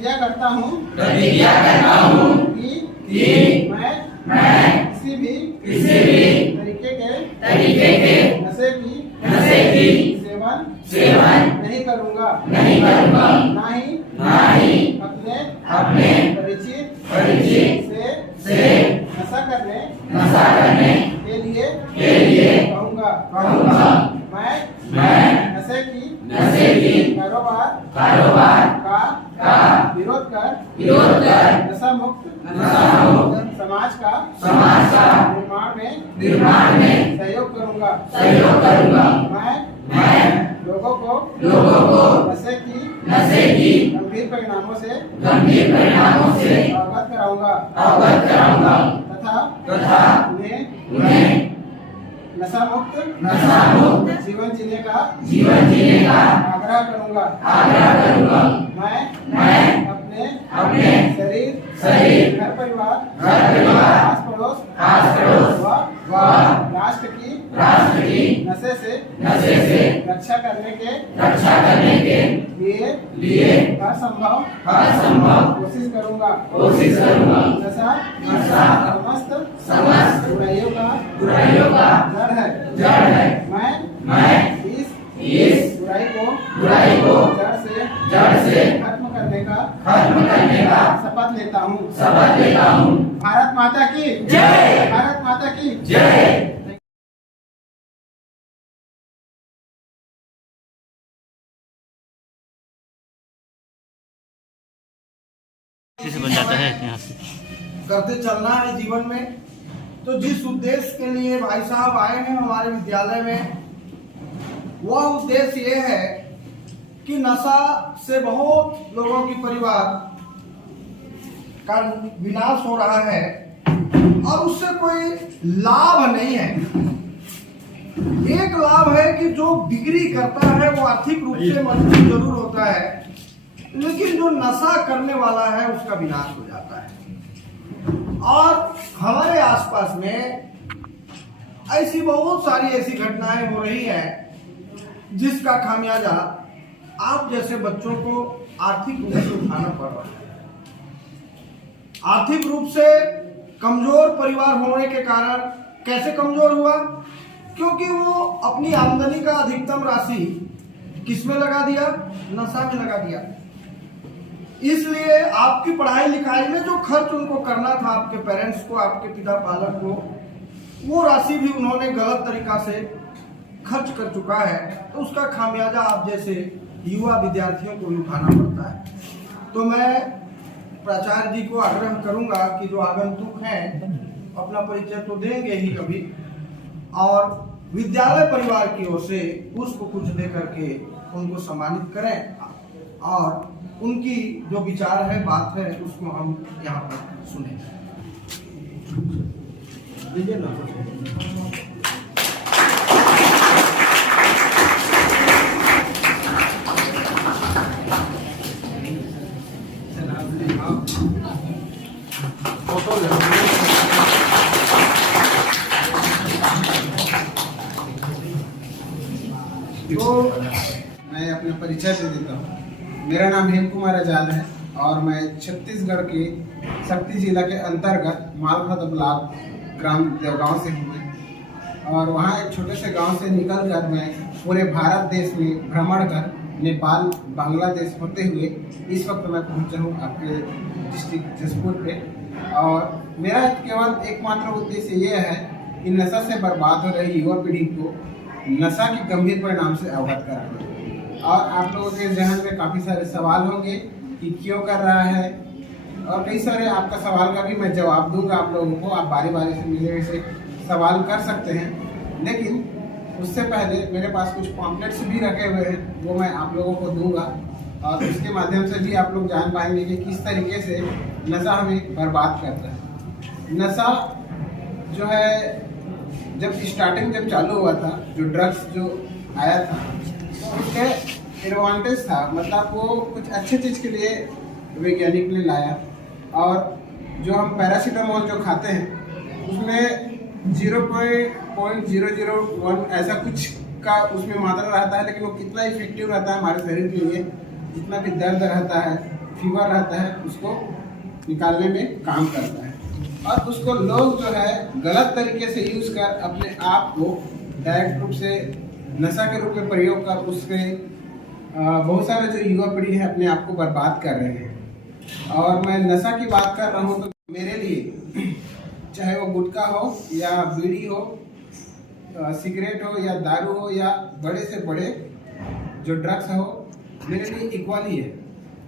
प्रतिज्ञा करता हूँ कि मैं किसी भी तरीके के नशे की सेवन नहीं करूँगा, ना ही अपने परिचित से नशा करने के लिए कहूँगा। मैं नशे की कारोबार का विरोध कर नशा मुक्त समाज का निर्माण में सहयोग करूँगा। मैं लोगों को नशे की गंभीर परिणामों से अवगत कराऊंगा तथा उन्हें नशा मुक्त जीवन जीने का आग्रह करूंगा। मैं अपने शरीर, घर परिवार, आस पड़ोस व राष्ट्र की नशे से रक्षा करने के लिए हर संभव कोशिश करूंगा। नशा समस्त बुराइयों का जड़ है। मैं इस बुराई को जड़ से खत्म करने का शपथ लेता हूँ। भारत माता की जय। भारत माता की जय। बन जाता है यहाँ से करते चलना है जीवन में। तो जिस उद्देश्य के लिए भाई साहब आए हैं हमारे विद्यालय में, वह उद्देश्य ये है कि नशा से बहुत लोगों की परिवार का विनाश हो रहा है और उससे कोई लाभ नहीं है। एक लाभ है कि जो डिग्री करता है वो आर्थिक रूप से मजबूत जरूर होता है, लेकिन जो नशा करने वाला है उसका विनाश हो जाता है। और हमारे आसपास में ऐसी बहुत सारी ऐसी घटनाएं हो रही हैं जिसका खामियाजा आप जैसे बच्चों को आर्थिक रूप से उठाना पड़ रहा है। आर्थिक रूप से कमजोर परिवार होने के कारण कैसे कमजोर हुआ? क्योंकि वो अपनी आमदनी का अधिकतम राशि किसमें लगा दिया? नशा में लगा दिया। इसलिए आपकी पढ़ाई लिखाई में जो खर्च उनको करना था, आपके पेरेंट्स को, आपके पिता पालक को, वो राशि भी उन्होंने गलत तरीका से खर्च कर चुका है। तो उसका खामियाजा आप जैसे युवा विद्यार्थियों को भी उठाना पड़ता है। तो मैं प्राचार्य जी को आग्रह करूंगा कि जो आगंतुक हैं अपना परिचय तो देंगे ही कभी, और विद्यालय परिवार की ओर से पुष्प कुछ दे करके उनको सम्मानित करें और उनकी जो विचार है, बात है, उसको हम यहाँ पर सुने। तो मैं अपना परिचय दे देता हूँ। मेरा नाम हेम कुमार आजाद है और मैं छत्तीसगढ़ के शक्ति जिला के अंतर्गत मालखद ब्लॉक ग्राम देवगांव से हूँ मैं। और वहाँ एक छोटे से गांव से निकलकर मैं पूरे भारत देश में भ्रमण कर नेपाल, बांग्लादेश होते हुए इस वक्त मैं पहुँचा हूँ आपके डिस्ट्रिक्ट जसपुर पे। और मेरा केवल एकमात्र उद्देश्य ये है कि नशा से बर्बाद हो रही युवा पीढ़ी को नशा के गंभीर परिणाम से अवगत कराना। और आप लोगों के जहन में काफ़ी सारे सवाल होंगे कि क्यों कर रहा है, और कई सारे आपका सवाल का भी मैं जवाब दूंगा आप लोगों को। आप बारी बारी से मेरे से सवाल कर सकते हैं, लेकिन उससे पहले मेरे पास कुछ पॉम्पलेट्स भी रखे हुए हैं, वो मैं आप लोगों को दूंगा और उसके माध्यम से भी आप लोग जान पाएंगे कि किस तरीके से नशा हमें बर्बाद करता है। नशा जो है जब स्टार्टिंग चालू हुआ था, जो ड्रग्स जो आया था उसके एडवांटेज था, मतलब वो कुछ अच्छे चीज़ के लिए वैज्ञानिक ने लाया। और जो हम पैरासीटामोल जो खाते हैं उसमें 0.001 ऐसा कुछ का उसमें मात्रा रहता है, लेकिन वो कितना इफेक्टिव रहता है हमारे शरीर के लिए, जितना भी दर्द रहता है फीवर रहता है उसको निकालने में काम करता है। और उसको लोग जो है गलत तरीके से यूज कर अपने आप को डायरेक्ट रूप से नशा के रूप में प्रयोग कर उससे बहुत सारे जो युवा पीढ़ी है अपने आप को बर्बाद कर रहे हैं। और मैं नशा की बात कर रहा हूँ तो मेरे लिए चाहे वो गुटखा हो या बीड़ी हो, सिगरेट हो या दारू हो या बड़े से बड़े जो ड्रग्स हो, मेरे लिए इक्वल ही है,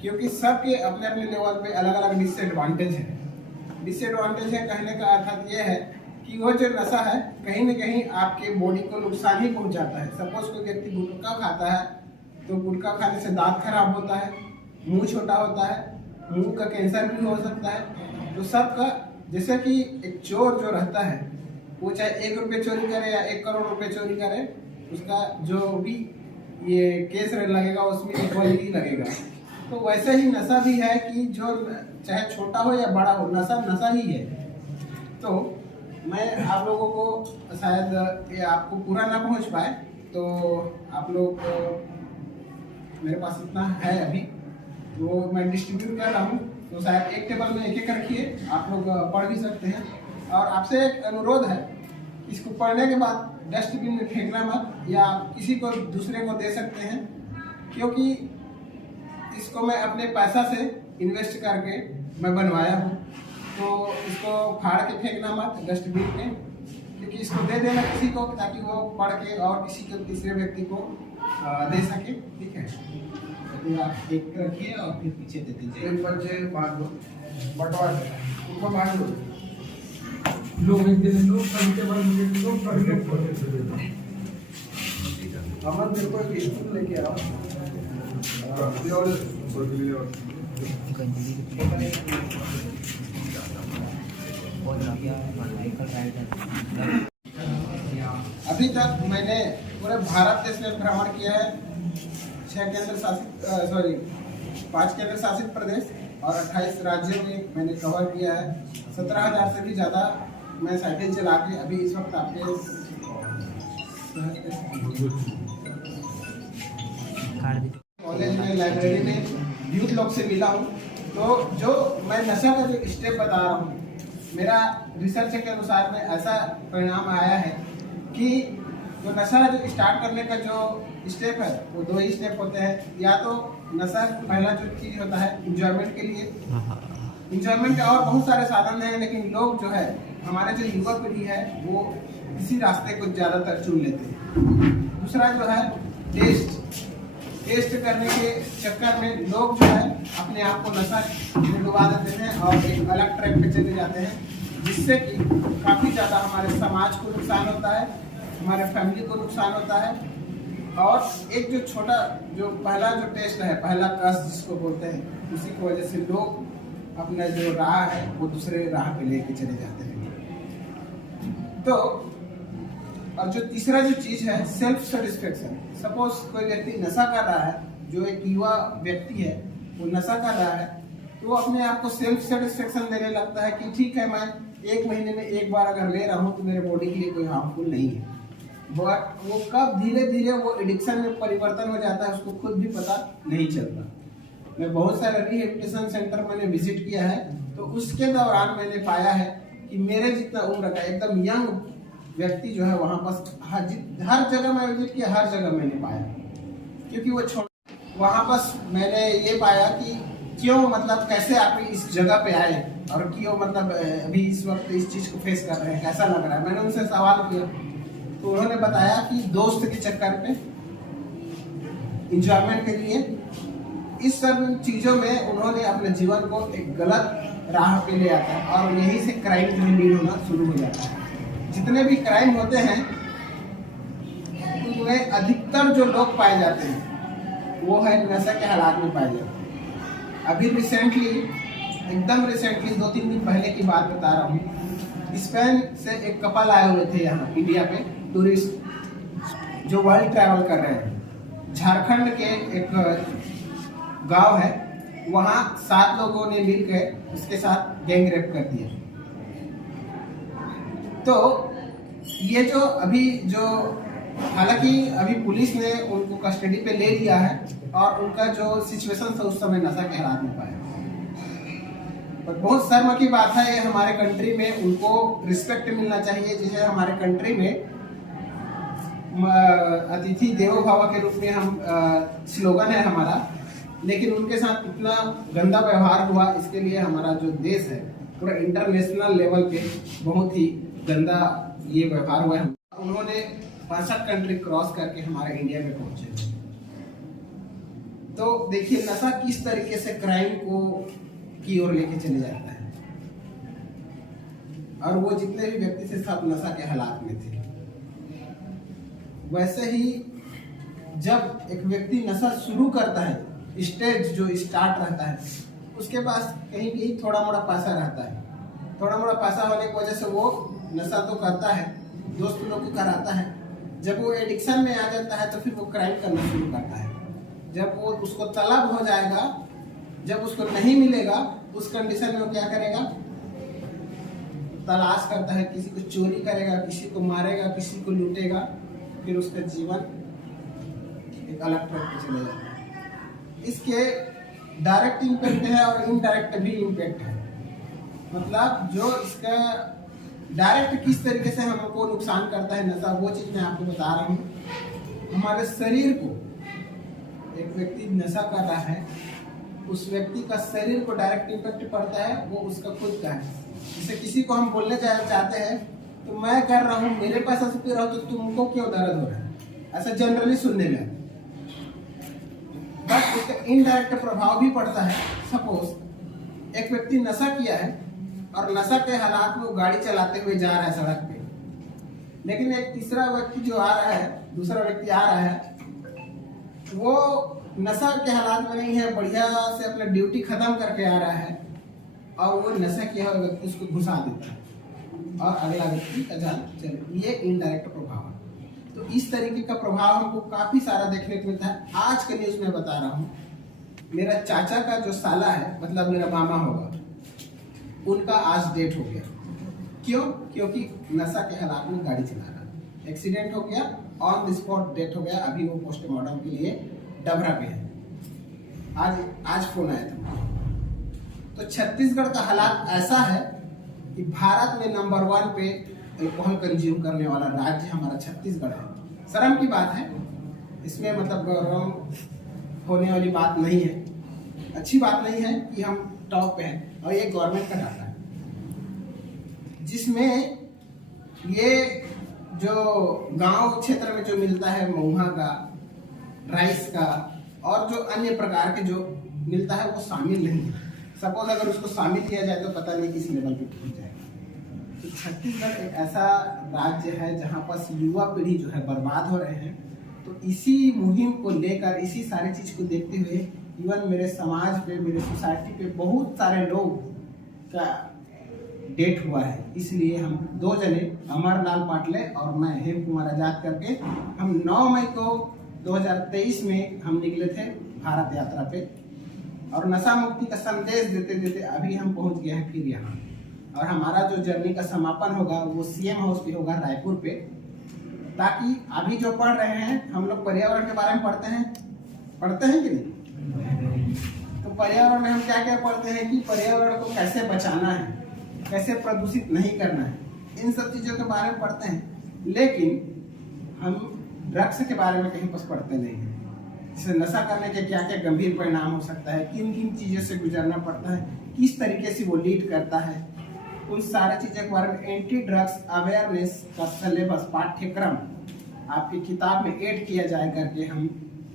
क्योंकि सबके अपने अपने लेवल पे अलग अलग डिसएडवांटेज है। डिसएडवांटेज है कहने का अर्थ ये है कि वो जो नशा है कहीं न कहीं आपके बॉडी को नुकसान ही पहुंचाता है। सपोज कोई व्यक्ति गुटखा खाता है तो गुटखा खाने से दांत खराब होता है, मुंह छोटा होता है, मुंह का कैंसर भी हो सकता है। तो सबका जैसे कि एक चोर जो रहता है वो चाहे 1 रुपये चोरी करे या 1 करोड़ रुपए चोरी करे, उसका जो भी ये केस लगेगा उसमें इक्वलिटी लगेगा। तो वैसे ही नशा भी है कि जो चाहे छोटा हो या बड़ा हो, नशा नशा ही है। तो मैं आप लोगों को शायद ये आपको पूरा ना पहुंच पाए, तो आप लोग मेरे पास इतना है अभी तो मैं डिस्ट्रीब्यूट कर रहा हूँ, तो शायद एक टेबल में एक रखिए, आप लोग पढ़ भी सकते हैं। और आपसे एक अनुरोध है, इसको पढ़ने के बाद डस्टबिन में फेंकना मत, या किसी को दूसरे को दे सकते हैं, क्योंकि इसको मैं अपने पैसा से इन्वेस्ट करके मैं बनवाया हूँ। तो इसको फाड़ के फेंकना मत डस्टबिन में, क्योंकि इसको दे देना किसी को ताकि वो पढ़ के और किसी को तीसरे व्यक्ति को दे सके। ठीक है, तो आप एक रखिए और फिर पीछे दे दीजिए। एक बच्चे बांट दो, बंटवा दो, उनको बांट दो। लोग एक दिन लोग करके बड़ मुझे लोग करके फोटो से दे दो। अमन मेरे को एक स्पून लेके आओ। अभी तक मैंने पूरे भारत देश में भ्रमण किया है। 5 केंद्र शासित प्रदेश और 28 राज्यों में मैंने कवर किया है। 17,000 से भी ज़्यादा मैं साइकिल चला के अभी इस वक्त आपके कॉलेज में, लाइब्रेरी में यूथ लोग से मिला हूँ। तो जो मैं नशा का जो स्टेप बता रहा हूँ, मेरा रिसर्च के अनुसार में ऐसा परिणाम आया है कि जो नशा जो स्टार्ट करने का जो स्टेप है वो 2 ही स्टेप होते हैं। या तो नशा पहला जो चीज़ होता है इंजॉयमेंट के लिए, इंजॉयमेंट के और बहुत सारे साधन हैं, लेकिन लोग जो है हमारे जो युवा पीढ़ी है वो इसी रास्ते को ज़्यादातर चुन लेते हैं। दूसरा जो है टेस्ट करने के चक्कर में लोग जो है अपने आप को नशा में डुबा देते हैं और एक अलग ट्रैक पे चले जाते हैं, जिससे कि काफ़ी ज़्यादा हमारे समाज को नुकसान होता है, हमारे फैमिली को नुकसान होता है। और एक जो छोटा जो पहला जो टेस्ट है, पहला कस जिसको बोलते हैं, उसी की वजह से लोग अपना जो राह है वो दूसरे राह पे लेके चले जाते हैं। तो और जो तीसरा जो चीज़ है सेल्फ सेटिस्फेक्शन। सपोज कोई व्यक्ति नशा कर रहा है, जो एक युवा व्यक्ति है वो नशा कर रहा है, तो वो अपने आप को सेल्फ सेटिस्फेक्शन देने लगता है कि ठीक है, मैं 1 महीने में 1 बार अगर ले रहा हूँ तो मेरे बॉडी के लिए कोई हार्मफुल नहीं है। बट वो कब धीरे धीरे वो एडिक्शन में परिवर्तन हो जाता है उसको खुद भी पता नहीं चलता। मैं बहुत सारे रिहेबिलिटेशन सेंटर मैंने विजिट किया है, तो उसके दौरान मैंने पाया है कि मेरे जितना उम्र का एकदम यंग व्यक्ति जो है वहाँ पर हर जगह मैं विजिट किया, हर जगह मैंने पाया, क्योंकि वो वहाँ पर मैंने ये पाया कि क्यों, मतलब कैसे आप इस जगह पे आए और क्यों, मतलब अभी इस वक्त इस चीज़ को फेस कर रहे हैं, कैसा लग रहा है। मैंने उनसे सवाल किया तो उन्होंने बताया कि दोस्त के चक्कर पे, इंजॉयमेंट के लिए, इस सब चीज़ों में उन्होंने अपने जीवन को एक गलत राह पे ले आता है और यहीं से क्राइम में लीड होना शुरू हो जाता है। जितने भी क्राइम होते हैं उनमें अधिकतर जो लोग पाए जाते हैं वो है नशा के हालात में पाए जाते हैं। अभी रिसेंटली, एकदम रिसेंटली 2-3 दिन पहले की बात बता रहा हूँ, स्पेन से एक कपल आए हुए थे यहाँ इंडिया पे, टूरिस्ट जो वर्ल्ड ट्रैवल कर रहे हैं। झारखंड के एक गांव है, वहाँ 7 लोगों ने मिलकर उसके साथ गैंग रेप कर दिया। तो ये जो अभी जो, हालांकि अभी पुलिस ने उनको कस्टडी पे ले लिया है, और उनका जो सिचुएशन था उस समय नशा के हालात में पाया। पर बहुत शर्म की बात है, ये हमारे कंट्री में उनको रिस्पेक्ट मिलना चाहिए। जैसे हमारे कंट्री में अतिथि देवो भव के रूप में हम स्लोगन है हमारा, लेकिन उनके साथ इतना गंदा व्यवहार हुआ, इसके लिए हमारा जो देश है पूरा इंटरनेशनल लेवल पे बहुत ही गंदा ये व्यवहार हुआ है। उन्होंने 62 कंट्री क्रॉस करके हमारे इंडिया में पहुंचे। तो देखिए नशा किस तरीके से क्राइम को की ओर लेके चले जाता है, और वो जितने भी व्यक्ति थे सब नशा के हालात में थे। वैसे ही जब एक व्यक्ति नशा शुरू करता है, स्टेज जो स्टार्ट रहता है, उसके पास कहीं कहीं थोड़ा मोड़ा पैसा रहता है। थोड़ा मोड़ा पैसा होने की वजह से वो नशा तो करता है, दोस्त लोग को कराता है। जब वो एडिक्शन में आ जाता है तो फिर वो क्राइम करना शुरू करता है। जब वो उसको तलब हो जाएगा, जब उसको नहीं मिलेगा, उस कंडीशन में वो क्या करेगा, तलाश करता है, किसी को चोरी करेगा, किसी को मारेगा, किसी को लूटेगा, फिर उसका जीवन एक अलग ट्रैक पे चले जाता है। इसके डायरेक्ट इम्पैक्ट है और इनडायरेक्ट भी इम्पैक्ट है। मतलब जो इसका डायरेक्ट किस तरीके से हमको नुकसान करता है नशा, वो चीज मैं आपको बता रहा हूँ। हमारे शरीर को, एक व्यक्ति नशा कर रहा है, उस व्यक्ति का शरीर को डायरेक्ट इम्पैक्ट पड़ता है, वो उसका खुद का है। जैसे किसी को हम बोलने चाहते हैं तो मैं कर रहा हूँ, मेरे पास ऐसा पी रहा हूँ, तो तुमको क्यों दर्द हो रहा है, ऐसा जनरली सुनने में। बट उसका इनडायरेक्ट प्रभाव भी पड़ता है। सपोज एक व्यक्ति नशा किया है और नशा के हालात में वो गाड़ी चलाते हुए जा रहा है सड़क पे, लेकिन एक तीसरा व्यक्ति जो आ रहा है, दूसरा व्यक्ति आ रहा है, वो नशा के हालात में नहीं है, बढ़िया से अपना ड्यूटी खत्म करके आ रहा है, और वो नशा किया हुआ व्यक्ति उसको घुसा देता है और अगला व्यक्ति का जान चले। ये इनडायरेक्ट प्रभाव है। तो इस तरीके का प्रभाव हमको काफी सारा देखने को मिलता है। आज के न्यूज में बता रहा हूँ, मेरा चाचा का जो साला है, मतलब मेरा मामा होगा, उनका आज डेथ हो गया। क्यों? क्योंकि नशा के हालात में गाड़ी चला रहा, एक्सीडेंट हो गया, ऑन द स्पॉट डेथ हो गया। अभी वो पोस्टमार्टम के लिए डबरा पे है। आज फोन आया था। तो छत्तीसगढ़ का हालात ऐसा है कि भारत में नंबर 1 पे अल्कोहल कंज्यूम करने वाला राज्य हमारा छत्तीसगढ़ है। शर्म की बात है, इसमें मतलब गौरव होने वाली बात नहीं है, अच्छी बात नहीं है कि हम टॉप पे हैं। और ये गवर्नमेंट का डाटा है, जिसमें ये जो गांव क्षेत्र में जो मिलता है महुआ का, राइस का और जो अन्य प्रकार के जो मिलता है वो शामिल नहीं है। सपोज अगर उसको शामिल किया जाए तो पता नहीं किस लेवल पे पहुंच जाएगा। तो छत्तीसगढ़ एक ऐसा राज्य है जहां पर युवा पीढ़ी जो है बर्बाद हो रहे हैं। तो इसी मुहिम को लेकर, इसी सारी चीज को देखते हुए, इवन मेरे समाज पे, मेरे सोसाइटी पे बहुत सारे लोग का डेट हुआ है। इसलिए हम 2 जने, अमरलाल पाटले और मैं हेम कुमार आजाद करके, हम 9 मई को 2023 में हम निकले थे भारत यात्रा पे, और नशा मुक्ति का संदेश देते देते अभी हम पहुंच गए हैं फिर यहाँ। और हमारा जो जर्नी का समापन होगा वो सीएम हाउस पे होगा, रायपुर पे, ताकि अभी जो पढ़ रहे हैं हम लोग पर्यावरण के बारे में पढ़ते हैं कि नहीं? तो पर्यावरण में हम क्या क्या पढ़ते हैं कि पर्यावरण को कैसे बचाना है, कैसे प्रदूषित नहीं करना है, इन सब चीजों के बारे में पढ़ते हैं। लेकिन हम ड्रग्स के बारे में कहीं पर पढ़ते नहीं हैं। जैसे नशा करने के क्या क्या गंभीर परिणाम हो सकता है, किन किन चीजों से गुजरना पड़ता है, किस तरीके से वो लीड करता है, उन सारी चीजों के बारे में एंटी ड्रग्स अवेयरनेस का सिलेबस, पाठ्यक्रम आपकी किताब में ऐड किया जाए करके हम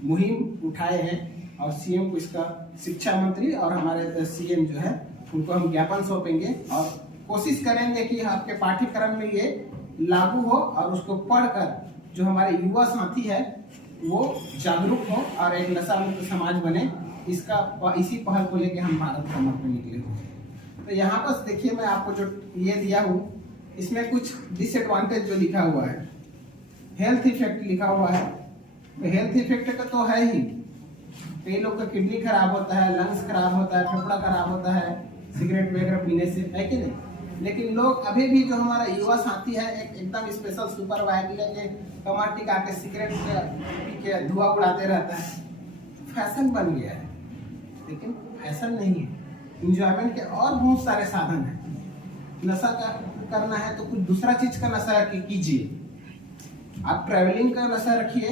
मुहिम उठाए हैं। और सीएम को इसका, शिक्षा मंत्री और हमारे सीएम जो है उनको हम ज्ञापन सौंपेंगे और कोशिश करेंगे कि आपके पाठ्यक्रम में ये लागू हो और उसको पढ़कर जो हमारे युवा साथी है वो जागरूक हो और एक नशा मुक्त समाज बने। इसी पहल को लेकर हम भारत भ्रमण पर निकले हुए। तो यहाँ पर देखिए, मैं आपको जो ये दिया हूँ, इसमें कुछ डिसएडवांटेज जो लिखा हुआ है, हेल्थ इफेक्ट लिखा हुआ है। तो हेल्थ इफेक्ट का तो है ही, कई लोग का किडनी खराब होता है, लंग्स खराब होता है, फेफड़ा खराब होता है सिगरेट वगैरह पीने से, है कि नहीं? लेकिन लोग अभी भी, जो हमारा युवा साथी है, एकदम स्पेशल सुपर वाइड लेके कमर टिका के सिगरेट पी के धुआं उड़ाते रहता है, फैशन बन गया है, लेकिन फैशन नहीं है। इंजॉयमेंट के और बहुत सारे साधन हैं। नशा करना है तो कुछ दूसरा चीज का नशा कीजिए। आप ट्रैवलिंग का नशा रखिए,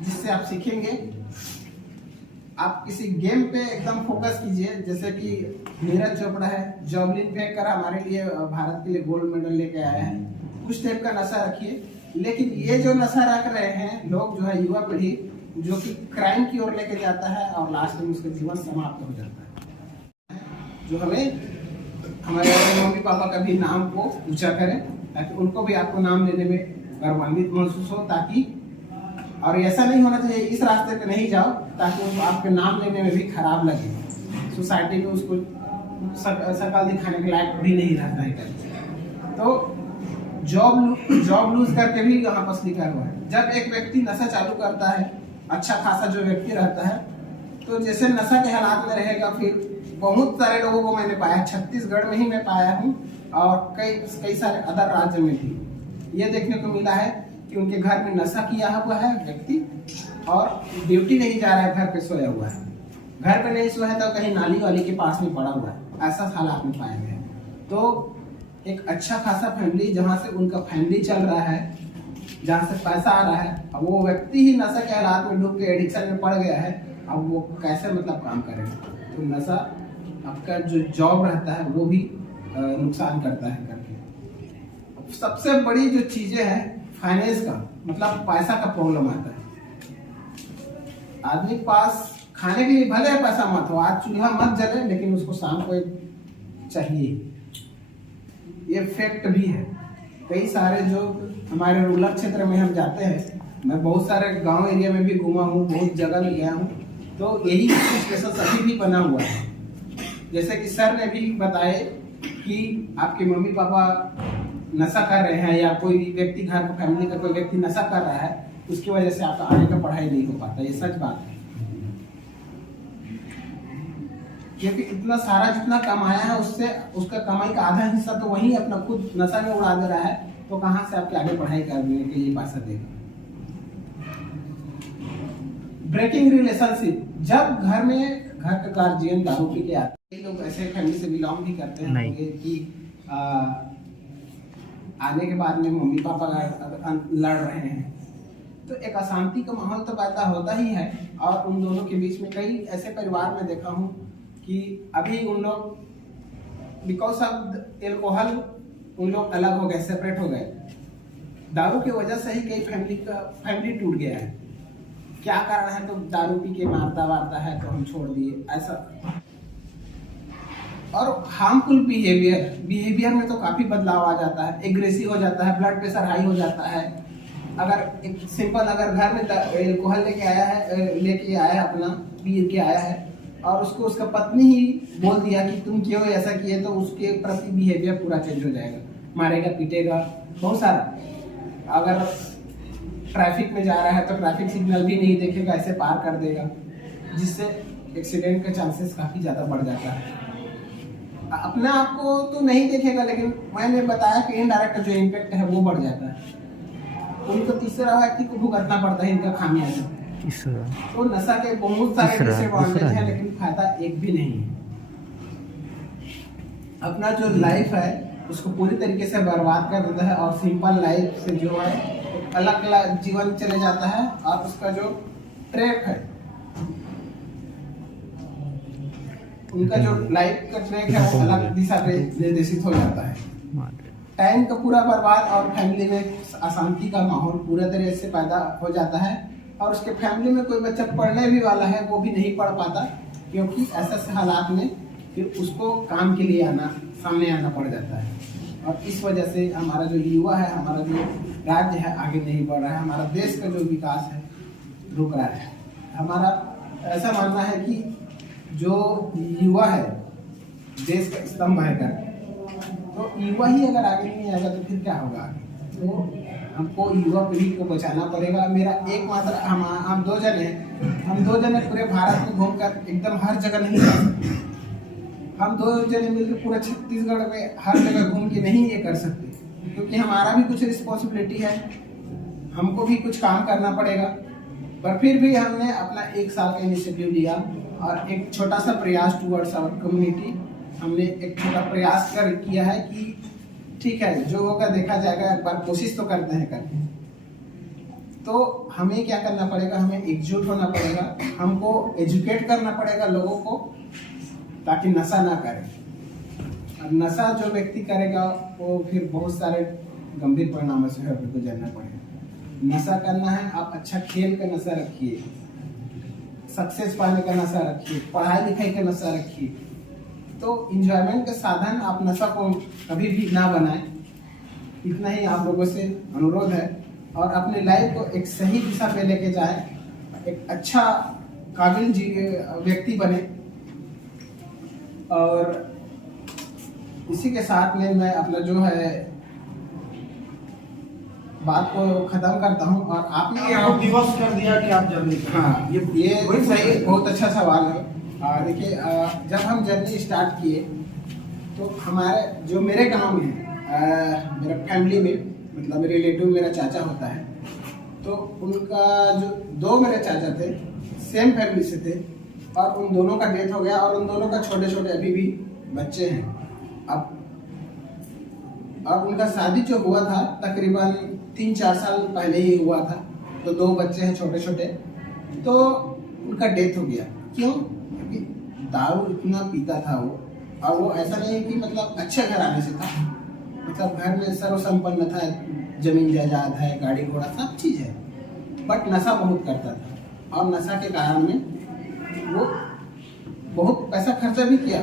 जिससे आप सीखेंगे। आप किसी गेम पे एकदम फोकस कीजिए, जैसे कि नीरज चोपड़ा है, जॉवलिन फेंक कर हमारे लिए भारत के लिए गोल्ड मेडल लेके आया है। कुछ टाइप का नशा रखिए। लेकिन ये जो नशा रख रहे हैं लोग, जो है युवा पीढ़ी, जो कि क्राइम की ओर लेके जाता है और लास्ट में उसका जीवन समाप्त हो जाता है। जो हमें हमारे मम्मी पापा का भी नाम को ऊंचा करें, ताकि उनको भी आपको नाम लेने में गौरवान्वित महसूस हो। ताकि और ऐसा नहीं होना चाहिए इस रास्ते पे नहीं जाओ ताकि उसको आपके नाम लेने में भी खराब लगे, सोसाइटी में उसको शकल दिखाने के लायक भी नहीं रहता है। तो जॉब लूज करके भी यहाँ पर लिखा हुआ है। जब एक व्यक्ति नशा चालू करता है, अच्छा खासा जो व्यक्ति रहता है, तो जैसे नशा के हालात में रहेगा, फिर बहुत सारे लोगों को मैंने पाया, छत्तीसगढ़ में ही मैं पाया हूँ और कई सारे अदर राज्य में भी ये देखने को मिला है कि उनके घर में नशा किया हुआ है व्यक्ति और ड्यूटी नहीं जा रहा है, घर पे सोया हुआ है। घर पे नहीं सोया है तो कहीं नाली वाली के पास में पड़ा हुआ है। ऐसा हालात में पाया गया। तो एक अच्छा खासा फैमिली, जहाँ से उनका फैमिली चल रहा है, जहाँ से पैसा आ रहा है, अब वो व्यक्ति ही नशा के हालात में डूब के एडिक्शन में पड़ गया है। अब वो कैसे मतलब काम करेगा? तो नशा आपका जो जॉब रहता है वो भी नुकसान करता है करके। सबसे बड़ी जो चीजें हैं फाइनेंस का, मतलब पैसा का प्रॉब्लम आता है। आदमी के पास खाने के लिए भले पैसा मत हो, आज चूल्हा मत जले, लेकिन उसको शाम को चाहिए। ये फैक्ट भी है। कई सारे जो हमारे रूरल क्षेत्र में हम जाते हैं, मैं बहुत सारे गांव एरिया में भी घूमा हूँ, बहुत जगह में गया हूँ, तो यही सिचुएशन सभी भी बना हुआ है। जैसे कि सर ने भी बताए कि आपके मम्मी पापा नशा कर रहे हैं या कोई व्यक्ति घर का फैमिली का कोई व्यक्ति नशा कर रहा है, उसकी वजह से आपका आगे का पढ़ाई नहीं हो पाता। ये सच बात है, क्योंकि इतना सारा जितना कमाया है उससे उसका कमाई का आधा हिस्सा तो वही अपना खुद नशा में उड़ा दे रहा है। तो कहाँ से आपके आगे पढ़ाई करने के लिए पैसा देगा? ब्रेकिंग रिलेशनशिप, जब घर का गार्जियन दारू पी के आते हैं, लोग ऐसे फैमिली से बिलोंग भी करते हैं कि आने के बाद में मम्मी पापा लड़ रहे हैं, तो एक अशांति का माहौल तो पैदा होता ही है। और उन दोनों के बीच में कई ऐसे परिवार में देखा हूँ कि अभी उन लोग बिकॉज ऑफ एल्कोहल उन लोग अलग हो गए, सेपरेट हो गए। दारू की वजह से ही कई फैमिली टूट गया है। क्या कारण है? तो दारू पी के मारता वारता है तो हम छोड़ दिए, ऐसा। और हार्मफुल बिहेवियर में तो काफी बदलाव आ जाता है, एग्रेसिव हो जाता है, ब्लड प्रेशर हाई हो जाता है। अगर एक सिंपल अगर घर में एल्कोहल लेके आया है अपना पी के आया है और उसको उसका पत्नी ही बोल दिया कि तुम क्यों ऐसा किए, तो उसके प्रति बिहेवियर पूरा चेंज हो जाएगा, मारेगा पीटेगा बहुत सारा। अगर ट्रैफिक में जा रहा है तो ट्रैफिक सिग्नल भी नहीं देखेगा, ऐसे पार कर देगा, जिससे एक्सीडेंट के चांसेस काफी ज्यादा बढ़ जाता है। अपने आप को तो नहीं देखेगा, लेकिन मैंने बताया कि इनडायरेक्ट जो इम्पैक्ट है वो बढ़ जाता है। उनको तीसरा व्यक्ति को भुगतना पड़ता है इनका खामियाजा। तो नशा के बहुत सारे डिसएडवांटेज हैं, लेकिन फायदा एक भी नहीं है। अपना जो लाइफ है उसको पूरी तरीके से बर्बाद कर देता है और सिंपल लाइफ से जो है एक अलग जीवन चले जाता है और उसका जो ट्रैक है, उनका जो लाइफ का ट्रैक है वो अलग दिशा पे निर्देशित हो जाता है। टाइम का पूरा बर्बाद और फैमिली में अशांति का माहौल पूरे तरह से पैदा हो जाता है। और उसके फैमिली में कोई बच्चा पढ़ने भी वाला है वो भी नहीं पढ़ पाता, क्योंकि ऐसे हालात में फिर उसको काम के लिए सामने आना पड़ जाता है। और इस वजह से हमारा जो युवा है, हमारा जो राज्य है आगे नहीं बढ़ रहा है, हमारा देश का जो विकास है रुक रहा है। हमारा ऐसा मानना है कि जो युवा है देश का स्तंभ है कर, तो युवा ही अगर आगे नहीं आएगा तो फिर क्या होगा? तो हमको युवा पीढ़ी को बचाना पड़ेगा। मेरा एकमात्र हम दो जने पूरे भारत में घूमकर एकदम हर जगह नहीं जा सकते। हम दो जने मिलकर पूरे छत्तीसगढ़ में हर जगह घूम के नहीं ये कर सकते, क्योंकि हमारा भी कुछ रिस्पॉन्सिबिलिटी है, हमको भी कुछ काम करना पड़ेगा। पर फिर भी हमने अपना 1 साल का इनिशिएटिव लिया और एक छोटा सा प्रयास टुवर्ड्स आवर कम्युनिटी, हमने एक छोटा प्रयास किया है कि ठीक है जो होगा देखा जाएगा, एक बार कोशिश तो करते हैं करके। तो हमें क्या करना पड़ेगा, हमें एकजुट होना पड़ेगा, हमको एजुकेट करना पड़ेगा लोगों को ताकि नशा ना करें। और नशा जो व्यक्ति करेगा वो फिर बहुत सारे गंभीर परिणामों से गुजरना पड़ेगा। नशा करना है, आप अच्छा खेल का नशा रखिए, सक्सेस पाने का नशा रखिए, पढ़ाई लिखाई का नशा रखिए। तो इंजॉयमेंट के साधन आप नशा को कभी भी ना बनाएं, इतना ही आप लोगों से अनुरोध है। और अपने लाइफ को एक सही दिशा पे लेके जाए, एक अच्छा काबिल व्यक्ति बने। और इसी के साथ में मैं अपना जो है बात को खत्म करता हूं। और आपने आप दिवस कर दिया कि आप जर्नी करें। हाँ, ये सही बहुत अच्छा सवाल है। देखिए, जब हम जर्नी स्टार्ट किए तो हमारे जो मेरे गांव में मेरा फैमिली में मतलब मेरे रिलेटिव मेरा चाचा होता है, तो उनका जो 2 मेरे चाचा थे सेम फैमिली से थे और उन दोनों का डेथ हो गया और उन दोनों का छोटे छोटे अभी भी बच्चे हैं। अब और उनका शादी जो हुआ था तकरीबन 3-4 साल पहले ही हुआ था, तो 2 बच्चे हैं छोटे छोटे। तो उनका डेथ हो गया। क्यों? क्योंकि दारू इतना पीता था वो, और वो ऐसा नहीं कि मतलब अच्छे घराने से था, मतलब घर में सर्वसंपन्न था, जमीन जायदाद है, गाड़ी घोड़ा सब चीज़ है, बट नशा बहुत करता था। और नशा के कारण में वो बहुत पैसा खर्चा भी किया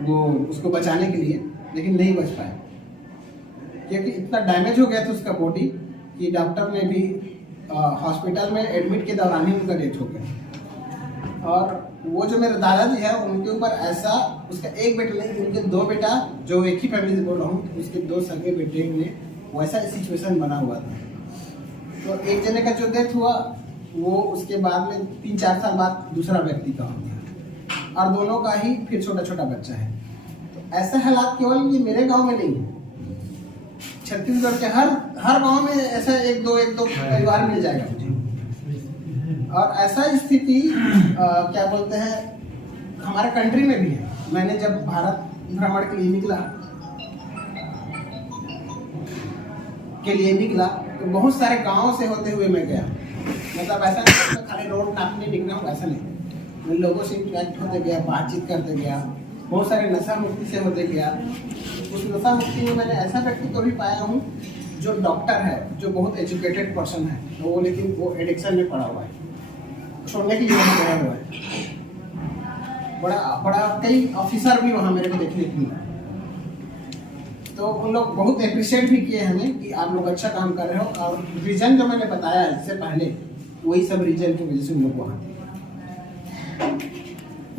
वो उसको बचाने के लिए, लेकिन नहीं बच पाया क्योंकि इतना डैमेज हो गया था उसका बॉडी कि डॉक्टर ने भी हॉस्पिटल में एडमिट के दौरान ही उनका डेथ हो गया। और वो जो मेरे दादाजी है उनके ऊपर ऐसा, उसका एक बेटा नहीं, उनके 2 बेटा, जो एक ही फैमिली से बोल रहा हूँ, उसके 2 सगे बेटे में वैसा सिचुएशन बना हुआ था। तो एक जने का जो डेथ हुआ वो उसके बाद में 3-4 साल बाद दूसरा व्यक्ति का हो गया, और दोनों का ही फिर छोटा छोटा बच्चा है। तो ऐसे हालात केवल ये मेरे गाँव में नहीं है, छत्तीसगढ़ के हर गांव में ऐसा एक दो परिवार मिल जाएगा मुझे। और ऐसा स्थिति क्या बोलते हैं हमारे कंट्री में भी है। मैंने जब भारत भ्रमण के लिए निकला तो बहुत सारे गांवों से होते हुए मैं गया। मतलब ऐसा नहीं कि खाली रोड नापने निकला हूँ, ऐसा नहीं, मैं लोगों से इंटरेक्ट होते गया, बातचीत करते गया, बहुत सारे नशा मुक्ति से होते गया। उस नशा मुक्ति में मैंने ऐसा व्यक्ति को भी पाया हूँ जो डॉक्टर है, जो बहुत एजुकेटेड पर्सन है, वो लेकिन वो एडिक्शन में पड़ा हुआ है, छोड़ने के लिए नहीं गया हुआ है। बड़ा कई ऑफिसर भी वहाँ मेरे को देखने को मिला। तो उन लोग बहुत अप्रिशिएट भी किए हमें कि आप लोग अच्छा काम कर रहे हो। और रीजन जो मैंने बताया इससे पहले, वही सब रीजन की वजह से उन लोग वहाँ थे,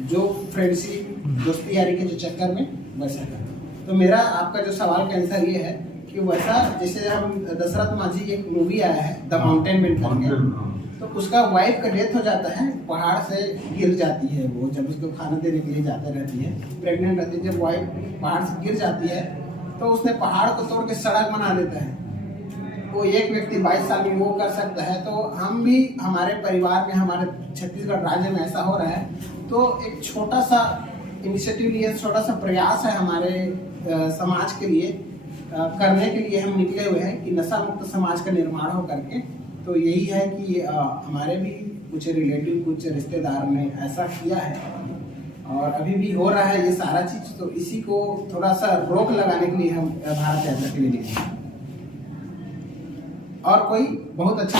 जो फ्रेंडशिप दोस्ती यारी के जो चक्कर में वैसा कर। तो मेरा आपका जो सवाल का आंसर ये है कि वैसा जैसे हम दशरथ माझी एक मूवी आया है द माउंटेन मैन करके, तो उसका वाइफ का डेथ हो जाता है, पहाड़ से गिर जाती है वो, जब उसको खाना देने के लिए जाते रहती है, प्रेग्नेंट रहती है, जब वाइफ पहाड़ से गिर जाती है तो उसने पहाड़ को तोड़ के सड़क बना देता है। वो एक व्यक्ति 22 साल में वो कर सकता है, तो हम भी हमारे परिवार में, हमारे छत्तीसगढ़ राज्य में ऐसा हो रहा है। तो एक छोटा सा इनिशिएटिव लिए, छोटा सा प्रयास है हमारे समाज के लिए करने के लिए हम निकले हुए हैं कि नशा मुक्त समाज का निर्माण हो करके। तो यही है कि हमारे भी कुछ रिलेटिव, कुछ रिश्तेदार ने ऐसा किया है और अभी भी हो रहा है ये सारा चीज। तो इसी को थोड़ा सा रोक लगाने के लिए हम भारत यात्रा के लिए निकले। और कोई बहुत अच्छा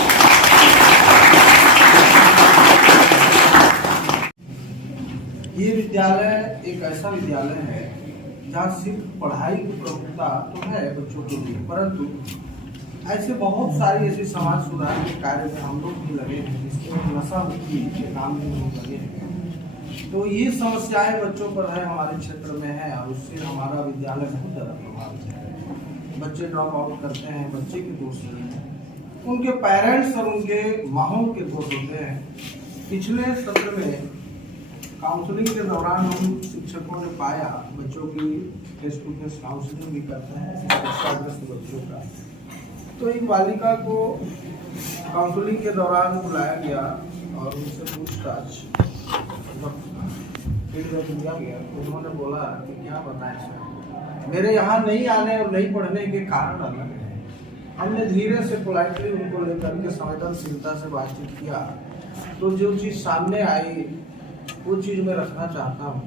ये विद्यालय एक ऐसा विद्यालय है जहाँ सिर्फ पढ़ाई की प्रमुखता तो है बच्चों के लिए, परंतु ऐसे बहुत सारी ऐसे समाज सुधार के कार्य में हम लोग भी लगे हैं, जिसमें नशा मुक्ति के काम में हम लगे हैं। तो ये समस्याएं बच्चों पर है, हमारे क्षेत्र में है, और उससे हमारा विद्यालय बहुत ज़्यादा प्रभावित है। बच्चे ड्रॉप आउट करते हैं, बच्चे के दोष नहीं है, उनके पेरेंट्स और उनके माहौल के दोष होते हैं। पिछले सत्र में काउंसलिंग के दौरान हम शिक्षकों ने पाया, बच्चों की फेस टू फेस काउंसलिंग भी करते हैं शिक्षाग्रस्त बच्चों का। तो एक बालिका को काउंसलिंग के दौरान बुलाया गया और उनसे पूछताछ फीडबैक दिया गया तो उन्होंने बोला कि क्या बताएं सर, मेरे यहाँ नहीं आने और नहीं पढ़ने के कारण अलग है। हमने धीरे से पोलाइटली उनको लेकर के संवेदनशीलता से बातचीत किया तो जो चीज़ सामने आई वो चीज़ मैं रखना चाहता हूँ।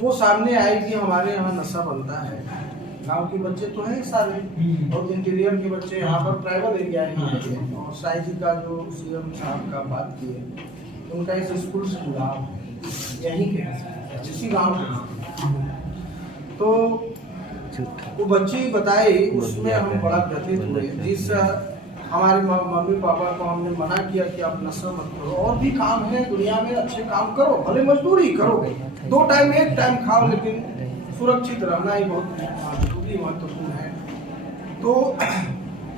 वो सामने आई कि हमारे यहाँ नशा बनता है। गांव के बच्चे तो हैं सारे और इंटीरियर के बच्चे यहाँ पर ट्राइबल एरिया है और साई जी का जो सीएम साहब का बात किए उनका इस स्कूल से जुड़ाव है, यहीं के इसी गांव के। तो वो बच्ची बताई उसमें हम बड़ा व्यथित हुए। जिस हमारे मम्मी पापा को हमने मना किया कि आप नशा मत करो, और भी काम है दुनिया में, अच्छे काम करो, भले मजदूरी करो, 2 टाइम 1 टाइम खाओ, लेकिन सुरक्षित रहना ही बहुत जरूरी महत्वपूर्ण है। तो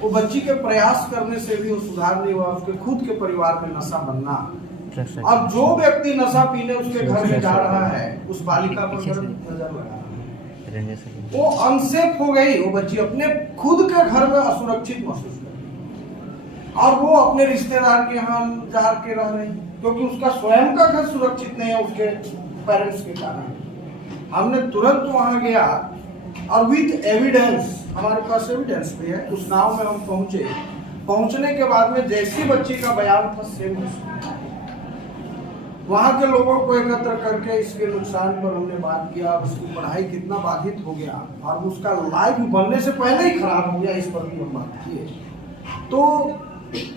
वो बच्ची के प्रयास करने से भी वो सुधार नहीं हुआ, उसके खुद के परिवार में नशा बनना। अब जो व्यक्ति नशा पीने उसके घर में जा रहा है उस बालिका पर नजर लगा, वो अनसेफ हो गई। वो बच्ची अपने खुद के घर में असुरक्षित महसूस कर और वो अपने रिश्तेदार के यहाँ जा के रह रही क्योंकि उसका स्वयं का घर सुरक्षित नहीं है उसके पेरेंट्स के कारण। हमने तुरंत वहां गया और विथ एविडेंस, हमारे पास एविडेंस भी है, उस गांव में हम पहुंचे। पहुंचने के बाद में जैसी बच्ची का बयान था सेम वहां के लोगों को एकत्र करके इसके नुकसान पर हमने बात किया, उसकी पढ़ाई कितना बाधित हो गया और उसका लाइफ बनने से पहले ही खराब हो गया, इस पर भी हम बात किए। तो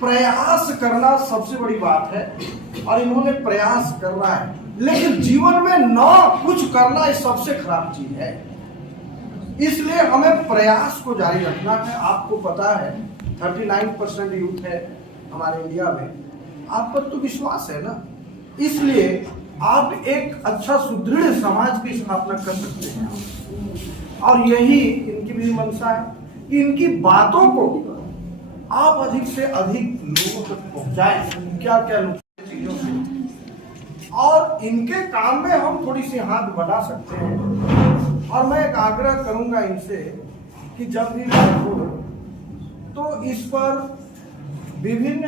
प्रयास करना सबसे बड़ी बात है और इन्होंने प्रयास करना है, लेकिन जीवन में न कुछ करना ये सबसे खराब चीज है। इसलिए हमें प्रयास को जारी रखना है। आपको पता है 39% यूथ है हमारे इंडिया में, आप पर तो विश्वास है ना, इसलिए आप एक अच्छा सुदृढ़ समाज की स्थापना कर सकते हैं। और यही इनकी भी मंशा है, इनकी बातों को आप अधिक से अधिक लोगों तक पहुंचाएं, क्या क्या चीजों से, और इनके काम में हम थोड़ी सी हाथ बढ़ा सकते हैं। और मैं एक आग्रह करूंगा इनसे कि जब भी बात हो तो इस पर विभिन्न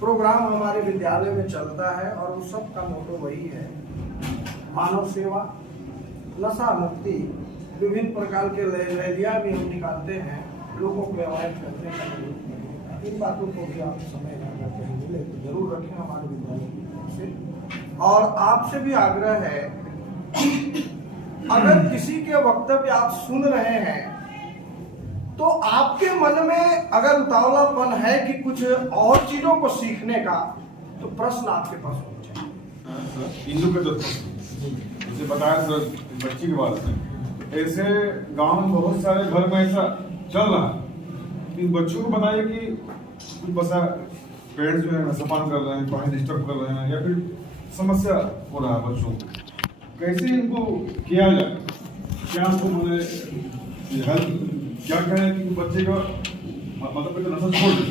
प्रोग्राम हमारे विद्यालय में चलता है और उस सब का मोटो वही है, मानव सेवा, नशा मुक्ति। विभिन्न प्रकार के रैलियां भी हम निकालते हैं, लोगों को अवॉइड करने का जरूरत नहीं। इन बातों को भी आप समय अगर कहीं मिले तो जरूर रखें हमारे विद्यालय की तरफ से। और आपसे भी आग्रह है कि अगर किसी के वक्तव्य आप सुन रहे हैं तो आपके मन में अगर उतावलापन है कि कुछ और चीजों को सीखने का, तो प्रश्न आपके पास होना चाहिए। इन लोग के जैसे बताया सर बच्ची के बात में, ऐसे गांव में बहुत सारे घर में ऐसा चल रहा है। इन बच्चों को बताइए कि कुछ बसा पेरेंट्स जो है नशापान कर रहे हैं, पढ़ाई डिस्टर्ब कर रहे हैं या फिर समस्या हो रहा है बच्चों को, कैसे इनको किया जाए, क्या उनको मैंने हेल्प क्या कहें कि बच्चे का मतलब पिता नशा छोड़ दे।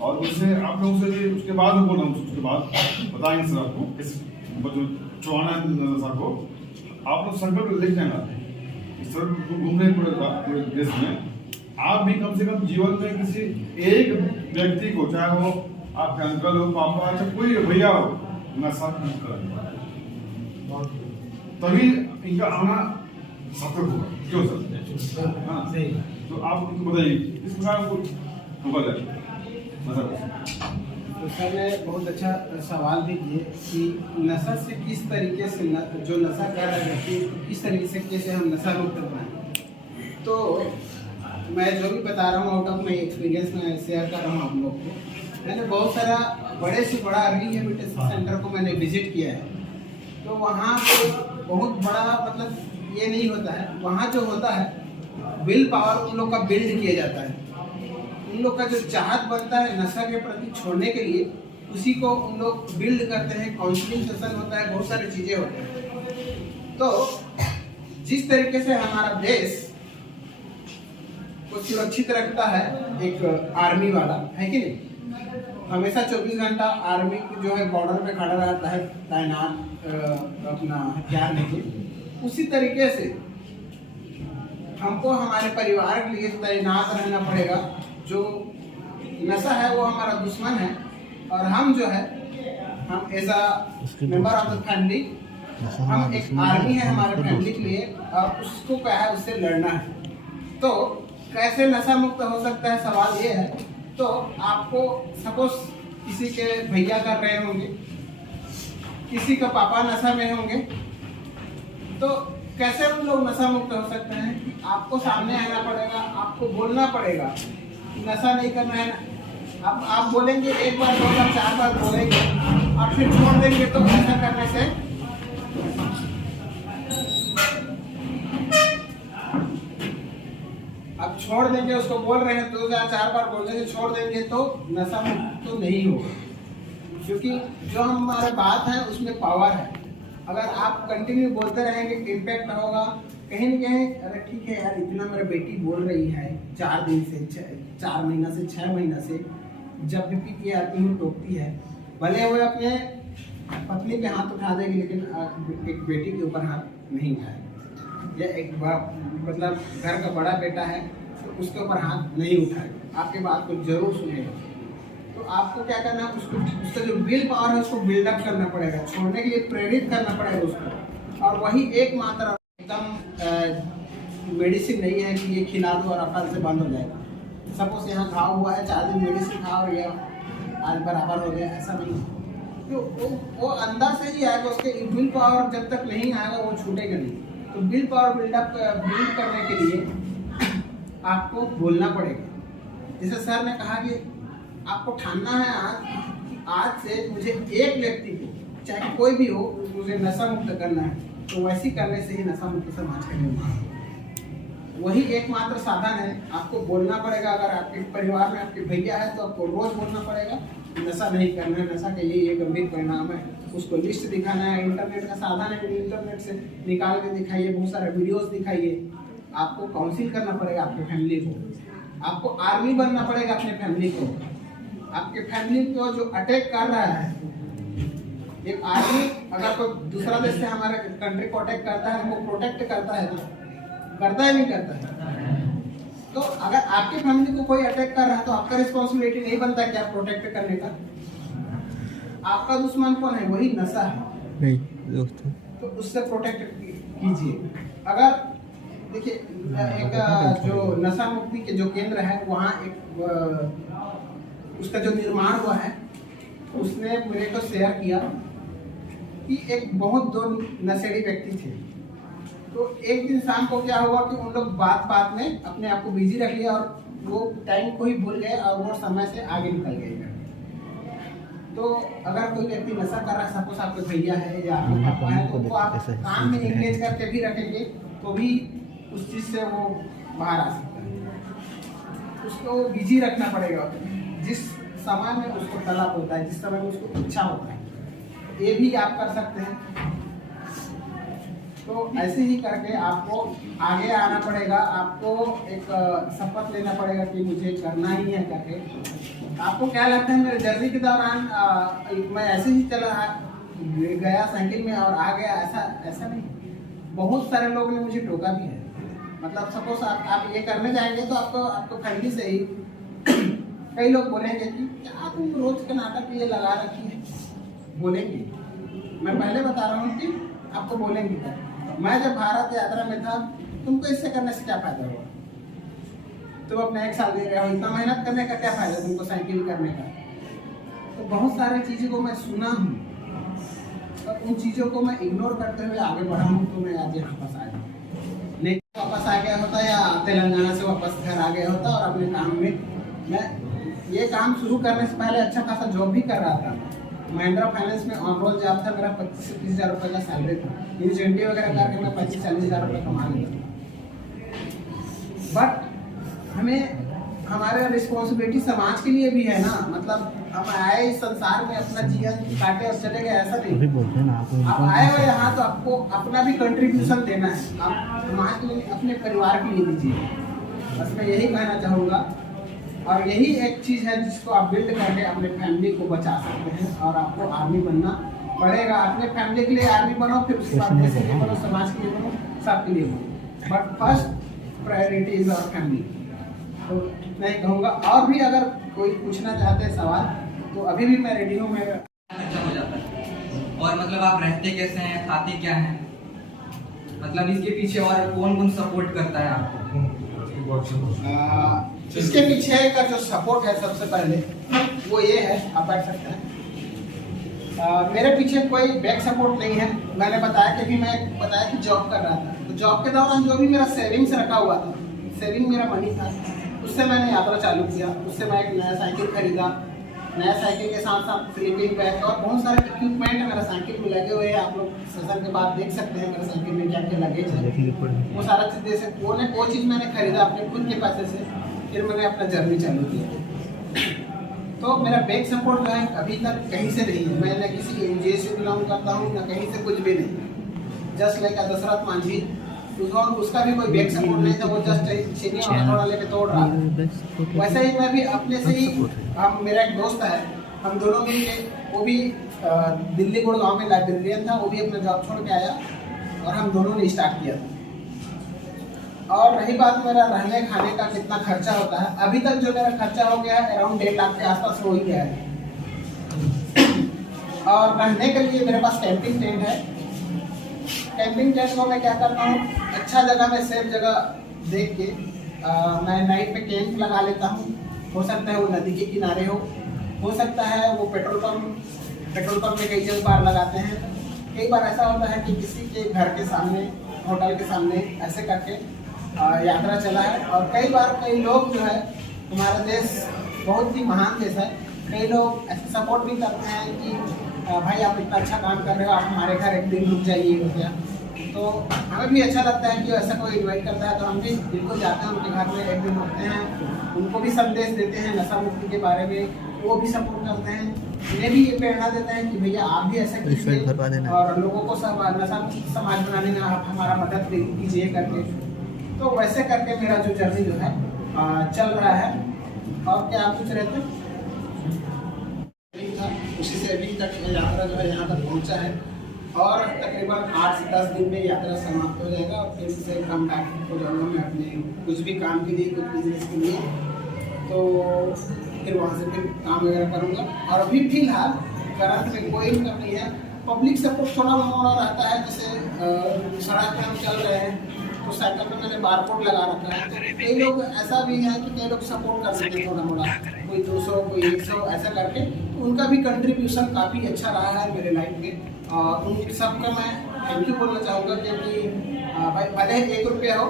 और उससे आप लोगों से भी उसके बाद बोला, उसके बाद बताएंगे सर आपको इस जो चुहाना नशा को आप लोग संकल्प लेके जाना सर, घूम रहे पूरे देश में। आप भी कम से कम जीवन में किसी एक व्यक्ति को, चाहे वो आपके अंकल हो, पापा, अच्छा कोई भैया हो, नशा नहीं करें, तभी इनका आना सार्थक होगा। क्यों सर? हाँ, तो आप उनको बताइए इस प्रकार को होगा जाए। तो सर ने बहुत अच्छा सवाल भी किए कि नशा से किस तरीके से जो नशा कर रहे व्यक्ति किस तरीके से कैसे हम नशा मुक्त बनाएं। तो मैं जो भी बता रहा हूँ आउट ऑफ माई एक्सपीरियंस में शेयर कर रहा हूँ आप लोग को। मैंने बहुत सारा बड़े से बड़ा रिहेबिलिटेशन सेंटर को मैंने विजिट किया है। तो वहाँ पे बहुत बड़ा मतलब ये नहीं होता है, वहाँ जो होता है विल पावर उन लोग का बिल्ड किया जाता है। उन लोग का जो चाहत बनता है नशा के प्रति छोड़ने के लिए, उसी को उन लोग बिल्ड करते हैं। काउंसलिंग सेशन होता है, बहुत सारी चीज़ें होती हैं। तो जिस तरीके से हमारा देश को सुरक्षित रखता है एक आर्मी वाला, है कि नहीं, हमेशा 24 घंटा आर्मी जो है बॉर्डर पे खड़ा रहता है तैनात अपना हथियार लेके, उसी तरीके से हमको हमारे परिवार के लिए तैनात रहना पड़ेगा। जो नशा है वो हमारा दुश्मन है, और हम जो है हम as a member of the family, हम एक आर्मी है हमारे फैमिली के लिए, और उसको क्या है उससे लड़ना है। तो कैसे नशा मुक्त हो सकता है, सवाल ये है। तो आपको सपोज किसी के भैया कर रहे होंगे, किसी का पापा नशा में होंगे, तो कैसे उन लोग नशा मुक्त हो सकते हैं? आपको सामने आना पड़ेगा, आपको बोलना पड़ेगा कि नशा नहीं करना है। अब आप बोलेंगे, एक बार 2 बार 4 बार बोलेंगे और फिर छोड़ देंगे, तो ऐसा करने से अब छोड़ देंगे, उसको बोल रहे हैं 2 या 4 बार बोल देंगे, छोड़ देंगे तो नशा मुक्त तो नहीं होगा, क्योंकि जो हमारे बात है उसमें पावर है। अगर आप कंटिन्यू बोलते रहेंगे इम्पैक्ट होगा कहीं न कहीं। अरे ठीक है यार, इतना मेरा बेटी बोल रही है 4 दिन से 4 महीना से 6 महीना से, जब भी पीती आती हूँ टोकती है, भले वो अपने पत्नी पे हाथ उठा देगी लेकिन एक बेटी के ऊपर हाथ नहीं उठाएगी। या एक मतलब घर का बड़ा बेटा है तो उसके ऊपर हाथ नहीं उठाएगा, आपके बात को जरूर सुनेगा। तो आपको क्या करना है, उसका जो विल पावर है उसको बिल्डअप करना पड़ेगा, छोड़ने के लिए प्रेरित करना पड़ेगा उसको। और वही एकमात्र एकदम मेडिसिन नहीं है कि ये खिला दो और अफल से बंद हो जाएगा। सपोज यहाँ घाव हुआ है, 4 दिन मेडिसिन खाओ और ये आज बराबर हो गया, ऐसा नहीं। तो वो अंदर से ही आएगा, उसके विल पावर जब तक नहीं आएगा वो छूटेगा नहीं। तो विल पावर बिल्ड करने के लिए आपको बोलना पड़ेगा। जैसे सर ने कहा कि आपको ठानना है आज से मुझे एक व्यक्ति को, चाहे कोई भी हो, मुझे नशा मुक्त करना है। तो वैसे करने से ही नशा मुक्त समाज का निर्माण, वही एकमात्र साधन है। आपको बोलना पड़ेगा। अगर आपके परिवार में आपके भैया है तो आपको रोज बोलना पड़ेगा नशा नहीं करना है, नशा के ये गंभीर परिणाम है। उसको लिस्ट दिखाना है, इंटरनेट का साधन है, इंटरनेट से निकाल के दिखाइए, बहुत सारे वीडियोस दिखाइए। आपको काउंसिल करना पड़ेगा अपने फैमिली को, आपको आर्मी बनना पड़ेगा अपने फैमिली को। आपके फैमिली को जो अटैक कर रहा है, एक आर्मी अगर कोई दूसरा देश से हमारे कंट्री को अटैक करता है, हमको प्रोटेक्ट करता है, करता है नहीं करता है। तो अगर आपके फैमिली को कोई अटैक कर रहा है तो आपका रिस्पॉन्सिबिलिटी नहीं बनता कि आप प्रोटेक्ट करने का। आपका दुश्मन कौन है? वही नशा है नहीं दोस्त। तो उससे प्रोटेक्ट कीजिए। अगर देखिए एक जो नशा मुक्ति के जो केंद्र है वहाँ एक उसका जो निर्माण हुआ है, उसने मेरे को शेयर किया कि एक बहुत 2 नशेड़ी व्यक्ति थे। तो एक दिन शाम को क्या हुआ कि उन लोग बात में अपने आप को बिजी रख लिया और वो टाइम को ही भूल गए और वो समय से आगे निकल गए। तो अगर कोई व्यक्ति नशा कर रहा है, सपोज आपके भैया है या आपके पापा है, तो आप काम में इंगेज करके भी रखेंगे तो भी उस चीज से वो बाहर आ सकता है। उसको बिजी रखना पड़ेगा जिस समय में उसको तलब होता है, जिस समय में उसको इच्छा होता है। ये भी आप कर सकते हैं। तो ऐसे ही करके आपको आगे आना पड़ेगा। आपको एक शपथ लेना पड़ेगा कि मुझे करना ही है करके। आपको क्या लगता है, मेरे जर्नी के दौरान मैं ऐसे ही चला गया साइकिल में और आ गया, ऐसा नहीं। बहुत सारे लोगों ने मुझे टोका भी है। मतलब सपोज आप ये करने जाएंगे तो आपको फैमिली से ही कई लोग बोलेंगे कि क्या तुम रोज के नाटक ये लगा रखी है, बोलेंगे। मैं पहले बता रहा हूँ कि आपको बोलेंगे। मैं जब भारत यात्रा में था, तुमको इससे करने से क्या फायदा हुआ? तुम अपने 1 साल दे रहे हो, इतना मेहनत करने का क्या फायदा तुमको साइकिल करने का? तो बहुत सारी चीज़ों को मैं सुना हूँ और उन चीज़ों को मैं इग्नोर करते हुए आगे बढ़ा हूँ। तो मैं आज यहाँ वापस आया, नहीं वापस आ गया होता या तेलंगाना से वापस घर आ गया होता और अपने काम में मैं ये काम शुरू करने से पहले अच्छा खासा जॉब भी कर रहा था। महिंद्रा फाइनेंस में ऑन रोल जॉब था, मेरा 25 से 30 हज़ार रुपये का सैलरी था। इंसेंटिव वगैरह करके मैं 25-40 हज़ार रुपये कमा लेता था। बट हमें हमारे रिस्पॉन्सिबिलिटी समाज के लिए भी है ना। मतलब हम आए इस संसार में अपना जीवन काटे और चले गए, ऐसा नहीं। आप आए हो यहाँ तो आपको अपना भी कंट्रीब्यूशन देना है। आप समाज के लिए, अपने परिवार के लिए दीजिए। बस मैं यही कहना चाहूँगा। और यही एक चीज़ है जिसको आप बिल्ड करके अपने फैमिली को बचा सकते हैं। और आपको आर्मी बनना पड़ेगा। अपने फैमिली के लिए आर्मी बनो, फिर उसके बाद देश के लिए बनो, समाज के लिए बनो, सबके लिए बनो। But first priority is our family. तो मैं कहूँगा और भी अगर कोई पूछना चाहते हैं सवाल तो अभी भी मैं रेडी हूँ। मैं खर्चा हो जाता है। और मतलब आप रहते कैसे हैं, खाते क्या हैं, मतलब इसके पीछे और कौन कौन सपोर्ट करता है आपको? इसके पीछे का जो सपोर्ट है सबसे पहले वो ये है, आप बैठ सकते हैं। मेरे पीछे कोई बैक सपोर्ट नहीं है। मैंने बताया कि जॉब कर रहा था, तो जॉब के दौरान जो भी मेरा सेविंग्स रखा हुआ था, सेविंग मेरा मनी था, उससे मैंने यात्रा चालू किया। उससे मैं एक नया साइकिल खरीदा। नया साइकिल के साथ साथ स्लीपिंग बैग और बहुत सारे इक्विपमेंट मेरा साइकिल में लगे हुए हैं। आप लोग सेशन के बाद देख सकते हैं मेरे साइकिल में क्या क्या लगेज है। वो सारा चीज़ जैसे वो चीज़ मैंने खरीदा अपने खुद के पैसे से। फिर मैंने अपना जर्नी चालू किया। तो मेरा बैक सपोर्ट जो है अभी तक कहीं से नहीं है। मैं न किसी एनजीओ से बिलोंग करता हूँ, न कहीं से कुछ भी नहीं। जस्ट लाइक दशरथ मांझी, उसका भी कोई बैक सपोर्ट नहीं था। वो जस्ट चीनी और वाले पे तोड़ रहा था। वैसे ही मैं भी अपने से ही, हम मेरा एक दोस्त है, हम दोनों मिलके, वो भी दिल्ली गुड़गांव में लाइब्रेरियन था, वो भी अपना जॉब छोड़ के आया और हम दोनों ने स्टार्ट किया था। और रही बात मेरा रहने खाने का कितना खर्चा होता है, अभी तक जो मेरा खर्चा हो गया है अराउंड 1.5 लाख के आसपास हो ही गया है। और रहने के लिए मेरे पास कैंपिंग टेंट है। कैंपिंग टेंट को मैं क्या करता हूँ, अच्छा जगह में सेफ जगह देख के मैं नाइट में कैंप लगा लेता हूँ। हो सकता है वो नदी के किनारे हो सकता है वो पेट्रोल पंप में कई जगह बार लगाते हैं। कई बार ऐसा होता है कि किसी के घर के सामने, होटल के सामने, ऐसे करके यात्रा चला है। और कई बार कई लोग जो है, हमारा देश बहुत ही महान देश है, कई लोग ऐसे सपोर्ट भी करते हैं कि भाई आप इतना अच्छा काम कर रहे हो, आप हमारे घर एक दिन रुक जाइए क्या। तो हमें भी अच्छा लगता है कि ऐसा कोई इन्वाइट करता है तो हम भी बिल्कुल जाते हैं उनके घर में, एक दिन रुकते हैं, उनको भी संदेश देते हैं नशा मुक्ति के बारे में। वो भी सपोर्ट करते हैं, उन्हें भी ये प्रेरणा देते हैं कि भैया आप भी ऐसा कीजिए और लोगों को सब नशा मुक्त समाज बनाने में आप हमारा मदद कीजिए करके। तो वैसे करके मेरा जो जर्नी जो है चल रहा है। और क्या आप कुछ रहते था, उसी से अभी तक यात्रा जो है यहाँ तक पहुँचा है। और तकरीबन 8 से 10 दिन में यात्रा समाप्त हो जाएगा और फिर से कम बैक हो जाऊँगा मैं अपने कुछ भी काम के लिए, कुछ बिजनेस के लिए। तो फिर वहाँ से फिर काम वगैरह करूँगा। और अभी फिलहाल करंट में कोई इनकम नहीं है। पब्लिक सपोर्ट थोड़ा मोड़ा रहता है, जैसे सड़क पे हम चल रहे हैं तो साइकिल पे मैंने बारकोड लगा रखा है। कई लोग ऐसा भी है कि कई लोग सपोर्ट कर सकते हैं थोड़ा मोड़ा, कोई 200 कोई 100 ऐसा करके। तो उनका भी कंट्रीब्यूशन काफ़ी अच्छा रहा है मेरे लाइफ में। और उन सबका मैं थैंक यू बोलना चाहूँगा, क्योंकि भाई भले ही 1 रुपया हो,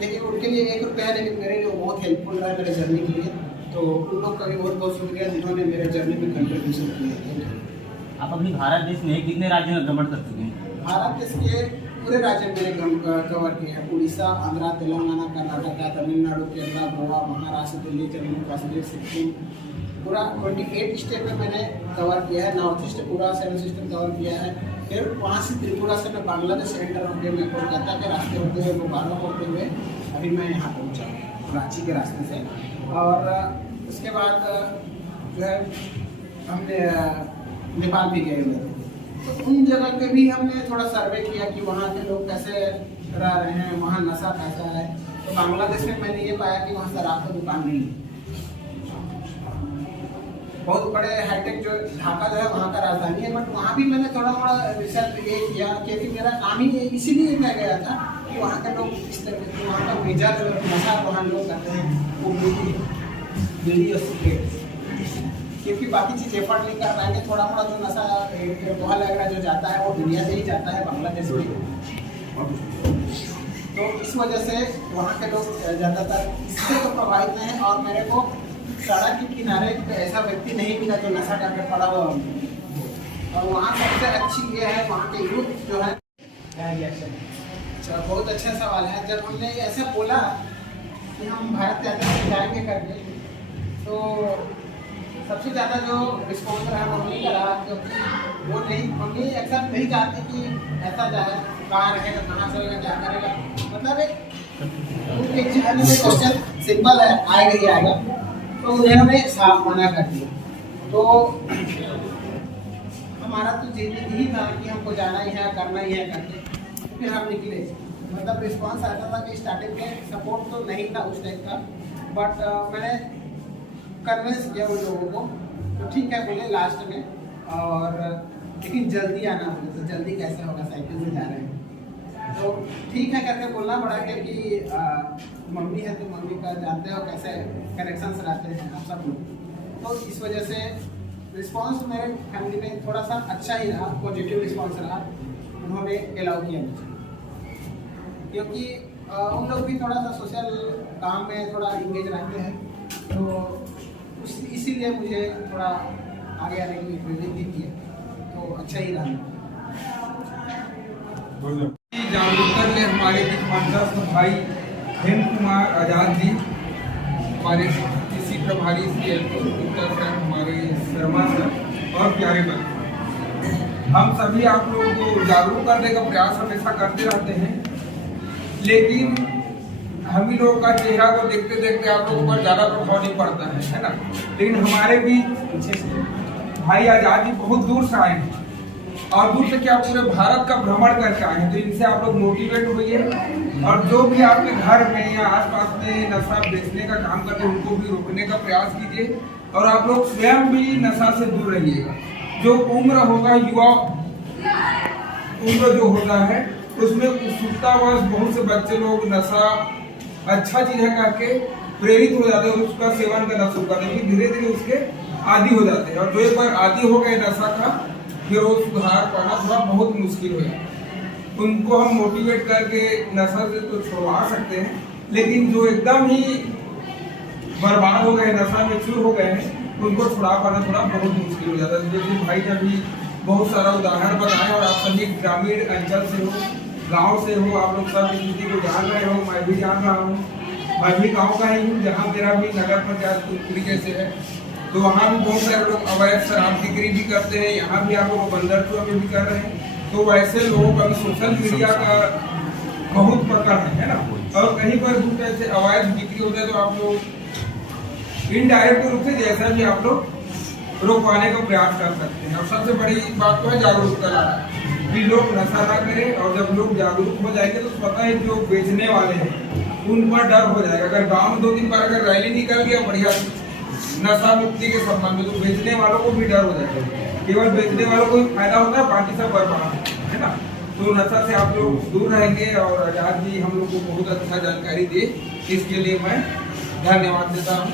लेकिन उनके लिए 1 रुपया है, लेकिन मेरे लिए बहुत हेल्पफुल रहा है मेरे जर्नी के लिए। तो उन लोग का भी बहुत बहुत शुक्रिया जिन्होंने मेरे जर्नी में कंट्रीब्यूशन किया। आप अपनी भारत देश में कितने राज्यों में भ्रमण कर चुके हैं? भारत देश के पूरे राज्य मैंने कवर किए हैं। उड़ीसा, आंध्रा, तेलंगाना, कर्नाटका, तमिलनाडु, केरला, गोवा, महाराष्ट्र, दिल्ली, जम्मू कश्मीर, सिक्किम, पूरा 28 स्टेट में मैंने कवर किया है। नॉर्थ ईस्ट पूरा 7 सिस्टम कवर किया है। फिर वहाँ से त्रिपुरा से मैं बांग्लादेश एंटर होकर मैं कोलकाता के रास्ते होते हुए, भोपाल होते हुए अभी मैं यहाँ पहुँचा रांची के रास्ते से। और उसके बाद जो है हमने नेपाल भी गए हुए थे। तो उन जगह पे भी हमने थोड़ा सर्वे किया कि वहाँ के लोग कैसे रह रहे हैं, वहाँ नशा कैसा है। तो बांग्लादेश में मैंने ये पाया कि वहाँ शराब का दुकान नहीं है। बहुत बड़े हाईटेक जो ढाका जो है वहाँ का राजधानी है, बट वहाँ भी मैंने थोड़ा मोड़ा रिसर्च ये किया, क्योंकि मेरा काम ही इसीलिए मैं गया था कि वहाँ के लोग इस तरह के, वहाँ का मेजर जो नशा वहाँ लोग करते हैं वो बीड़ी और सिगरेट, क्योंकि बाकी चीज़ एफर्ट नहीं कर पाएंगे। थोड़ा मोड़ा जो नशा अल्कोहल वगैरह जो जाता है वो दुनिया से ही जाता है, बांग्लादेश में। तो इस वजह से वहाँ के लोग ज़्यादातर इससे तो प्रभावित हैं। और मेरे को सड़क के किनारे ऐसा व्यक्ति नहीं मिला जो नशा करके पड़ा हुआ। और वहाँ सबसे अच्छी ये है वहाँ के यूथ जो है। अच्छा, बहुत अच्छा सवाल है। जब हमने ऐसा बोला कि हम भारत यात्रा से जाएंगे करके, तो सबसे ज़्यादा जो रिस्पॉन्स रहा वो नहीं करा, क्योंकि वो नहीं, मम्मी एक्सेप्ट नहीं चाहती कि ऐसा जाए, कहाँ रहेगा, कहाँ से रहेगा, क्या करेगा। मतलब एक जहन में क्वेश्चन सिंपल है, आएगा ही आएगा। तो उन्होंने साफ मना कर दिया। तो हमारा तो जिंदगी ही था कि हमको जाना ही है, करना ही है करके। तो फिर हम निकले। मतलब रिस्पॉन्स आता था कि स्टार्टिंग में सपोर्ट तो नहीं था उस टाइप का, बट मैंने कन्विंस किया उन लोगों को, तो ठीक है बोले लास्ट में। और लेकिन जल्दी आना बोले, तो जल्दी कैसे होगा, साइकिल से जा रहे हैं, तो ठीक है करके बोलना पड़ा क्योंकि मम्मी है तो मम्मी का जानते हो कैसे कनेक्शंस रहते हैं आप सब लोग, तो इस वजह से रिस्पांस मेरे फैमिली में थोड़ा सा अच्छा ही रहा, पॉजिटिव रिस्पांस रहा। उन्होंने अलाउ किया मुझे, क्योंकि उन लोग भी थोड़ा सा सोशल काम में थोड़ा इंगेज रहते हैं, तो इसीलिए मुझे थोड़ा आगे आने की प्रेरित भी किया, तो अच्छा ही रहा। जागरूकता के हमारे बीच मंचास्थ भाई हेम कुमार आजाद जी, हमारे किसी प्रभारी सर, हमारे शर्मा सर और प्यारे बच्चे, हम सभी आप लोगों को जागरूक करने का प्रयास हमेशा करते रहते हैं, लेकिन हम ही लोगों का चेहरा को देखते देखते आप लोगों पर ज़्यादा प्रभाव नहीं पड़ता है ना। लेकिन हमारे बीच भाई आजाद जी बहुत दूर से आए हैं, और दूर से क्या पूरे भारत का भ्रमण करके आए हैं, तो इनसे आप लोग मोटिवेट होइए, और जो भी आपके घर में या आसपास में नशा बेचने का काम करते हैं उनको भी रोकने का प्रयास कीजिए, और आप लोग स्वयं भी नशा से दूर रहिएगा। जो उम्र होगा, युवा उम्र जो होता है, उसमें उत्सुकतावश बहुत से बच्चे लोग नशा अच्छा चीज है करके प्रेरित हो जाते हैं, उसका सेवन करना शुरू करते हैं, फिर धीरे धीरे उसके आदी हो जाते हैं, और जो एक बार आदी हो गए नशा का, फिर वो सुधार पाना थोड़ा बहुत मुश्किल हो जाता है। उनको हम मोटिवेट करके नशा से तो छुड़वा सकते हैं, लेकिन जो एकदम ही बर्बाद हो गए, नशा में चूर हो गए हैं, उनको छुड़ा पाना थोड़ा बहुत मुश्किल हो जाता है। जैसे भाई ने अभी बहुत सारा उदाहरण बताए, और आप सभी ग्रामीण अंचल से हो, गांव से हो, आप लोग सब स्थिति को जान रहे हो, मैं भी जान रहा हूँ, मैं भी गांव का ही हूँ, जहाँ मेरा भी नगर पंचायत तरीके से है, तो वहाँ भी बहुत सारे लोग अवैध शराब बिक्री भी करते हैं, यहाँ भी आप लोग बंदरपुर में भी कर रहे हैं, तो वैसे लोगों का भी सोशल मीडिया का बहुत पकड़ है ना, और कहीं पर भी ऐसे अवैध बिक्री होता है, तो आप लोग इनडायरेक्ट रूप से जैसा भी आप लोग रोकवाने का प्रयास कर सकते हैं। और सबसे बड़ी बात तो है जागरूकता लाना, कि लोग नशा ना करें, और जब लोग जागरूक हो जाएंगे तो पता है जो बेचने वाले हैं उन पर डर हो जाएगा। अगर गांव में 2-3 बार अगर रैली निकल गया बढ़िया नशा मुक्ति के संबंध में, तो बेचने वालों को भी डर हो जाएगा। केवल बेचने वालों को ही फायदा होता है, बाकी सब बर्बाद है ना। तो नशा से आप लोग दूर रहेंगे, और आजाद जी हम लोग को बहुत अच्छा जानकारी दिए, इसके लिए मैं धन्यवाद देता हूँ।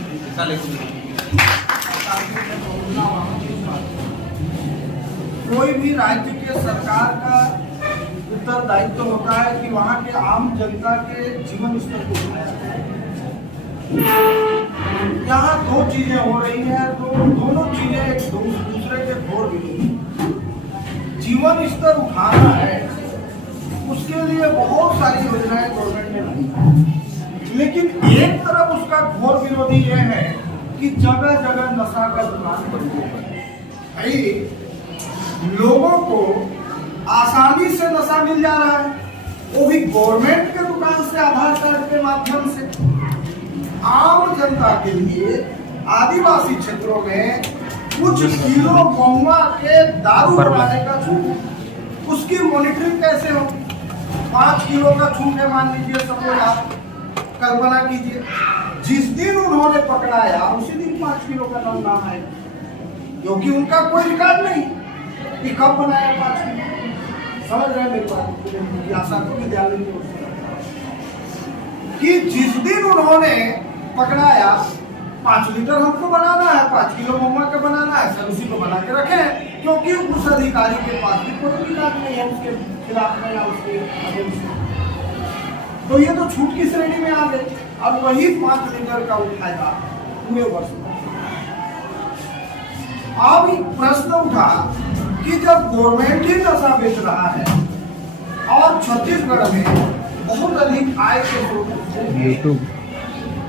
कोई भी राज्य के सरकार का उत्तरदायित्व होता है कि वहाँ के आम जनता के जीवन स्तर को उठाया जाए। यहाँ 2 चीजें हो रही हैं, तो दोनों चीजें एक दूसरे के घोर विरोधी। जीवन स्तर उठाना है, उसके लिए बहुत सारी योजनाएं गवर्नमेंट ने लाई, लेकिन एक तरफ उसका घोर विरोधी यह है कि जगह जगह नशा का दुकान बंद लोगों को आसानी से नशा मिल जा रहा है, वो भी गवर्नमेंट के दुकान से, आधार कार्ड के माध्यम से। आम जनता के लिए आदिवासी क्षेत्रों में कुछ किलो गहुआ के दारू बनाने का छूट, उसकी मॉनिटरिंग कैसे हो? 5 किलो का छूट है मान लीजिए, सब लोग आप कल्पना कीजिए, जिस दिन उन्होंने पकड़ाया उसी दिन 5 किलो का नाम आएगा, क्योंकि उनका कोई रिकॉर्ड नहीं कि कब बनाया 5 किलो। समझ रहे मेरी बात? आशा को ध्यान कि जिस दिन उन्होंने पकड़ाया 5 लीटर हमको बनाना है, 5 किलो मम्मा का बनाना है, सर उसी को बना के रखे, क्योंकि उस अधिकारी के पास भी कोई रिकॉर्ड नहीं है उसके खिलाफ में या उसके अगेंस्ट। तो ये तो छूट की श्रेणी में आ गए। अब वही 5 लीटर का उठाएगा पूरे वर्ष में। अब एक प्रश्न उठा कि जब गवर्नमेंट ही नशा बेच रहा है और छत्तीसगढ़ में बहुत अधिक आय के स्रोत,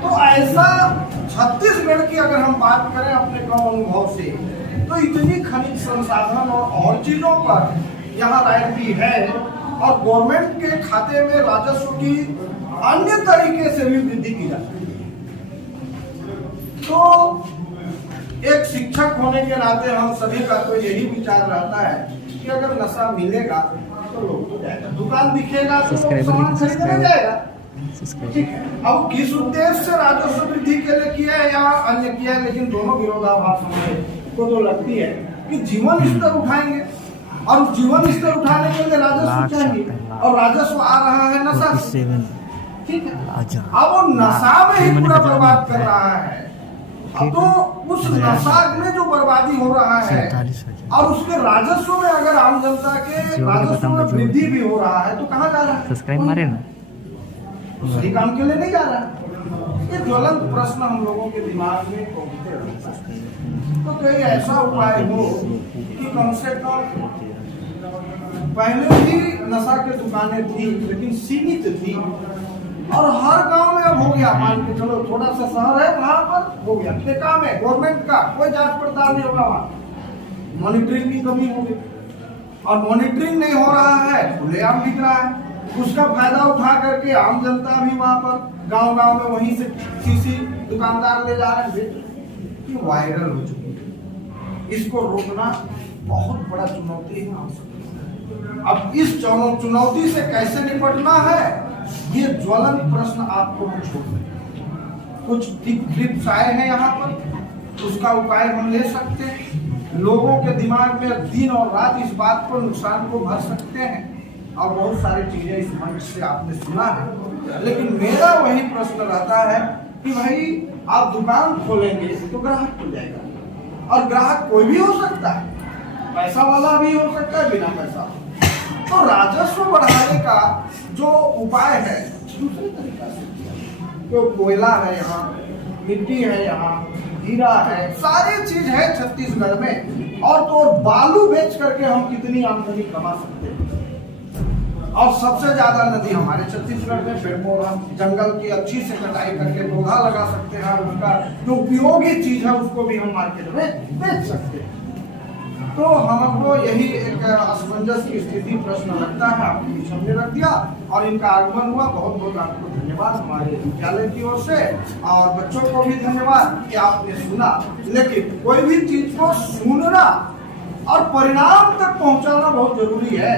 तो ऐसा छत्तीसगढ़ की अगर हम बात करें अपने कम अनुभव से, तो इतनी खनिज संसाधन और चीजों पर यहाँ रॉयल्टी है, और गवर्नमेंट के खाते में राजस्व की अन्य तरीके से भी वृद्धि की जाती है। तो एक शिक्षक होने के नाते हम सभी का तो यही विचार रहता है कि अगर नशा मिलेगा तो लोग तो जाएगा, दुकान दिखेगा तो सामान खरीदने जाएगा, ठीक है, अब किस उद्देश्य से राजस्व वृद्धि के लिए किया है या अन्य किया है, लेकिन दोनों विरोधाभास हमारे को तो लगती है कि जीवन स्तर उठाएंगे और जीवन स्तर उठाने के लिए राजस्व चाहिए और राजस्व आ रहा है नशा से। ठीक है, अब वो नशा में ही पूरा बर्बाद कर रहा है। अब तो उस नशा में जो बर्बादी हो रहा है और उसके राजस्व में अगर आम जनता के राजस्व में वृद्धि भी हो रहा है तो कहाँ जा रहा है? सब्सक्राइब मारे ना, सही काम के लिए नहीं जा रहा है। ये ज्वलंत प्रश्न हम लोगों के दिमाग में घूमते रहते हैं। तो कोई ऐसा उपाय हो कि कम से कम पहले भी नशा की दुकानें थी लेकिन सीमित थी और हर गांव में अब हो गया, मान के चलो थोड़ा सा शहर है वहां पर हो गया, ये काम है गवर्नमेंट का, कोई जांच पड़ताल नहीं होगा, वहां मॉनिटरिंग की कमी हो गई और मॉनिटरिंग नहीं हो रहा है, खुलेआम बिक रहा है, उसका फायदा उठा करके आम जनता भी वहां पर गांव-गांव में वहीं से किसी दुकानदार ले जा रहे हैं, ये वायरल हो चुकी है। इसको रोकना बहुत बड़ा चुनौती है। अब इस चुनौती से कैसे निपटना है, ये ज्वलंत प्रश्न आपको हम छोड़ दें। कुछ क्लिप्स आए हैं यहाँ पर, उसका उपाय हम ले सकते हैं, लोगों के दिमाग में दिन और रात इस बात पर नुकसान को भर सकते हैं और बहुत सारी चीजें इस मंच से आपने सुना है। लेकिन मेरा वही प्रश्न रहता है कि भाई आप दुकान खोलेंगे तो ग्राहक खुल जाएगा और ग्राहक कोई भी हो सकता है, पैसा वाला भी हो सकता है, बिना पैसा। तो राजस्व बढ़ाने का जो उपाय है दूसरे तरीका से किया, जो कोयला है यहाँ, मिट्टी है यहाँ, हीरा है, सारी चीज है छत्तीसगढ़ में और तो बालू बेच करके हम कितनी आमदनी कमा सकते हैं। और सबसे ज्यादा नदी हमारे छत्तीसगढ़ में, पेड़ पौधा जंगल की अच्छी से कटाई करके पौधा लगा सकते हैं और उसका जो उपयोगी चीज है उसको भी हम मार्केट में बेच सकते हैं। तो हमको यही एक असमंजस की स्थिति प्रश्न लगता है, आपके सामने रख दिया और इनका आगमन हुआ। बहुत बहुत आपको धन्यवाद हमारे विद्यालय की ओर से और बच्चों को भी धन्यवाद कि आपने सुना। लेकिन कोई भी चीज को सुनना और परिणाम तक पहुंचाना बहुत जरूरी है।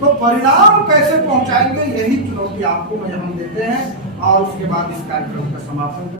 तो परिणाम कैसे पहुंचाएंगे, यही चुनौती आपको हम देते हैं और उसके बाद इस कार्यक्रम का समापन